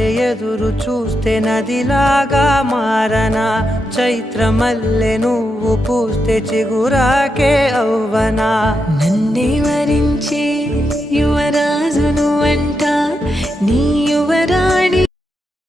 వలె ఎదురు చూస్తే నదిలాగా మారనా, చైత్రమల్లె నువ్వు పూస్తే చిగురాకే అవ్వనా. నన్నే వరించే యువరాజును అంట నీ యువరాజు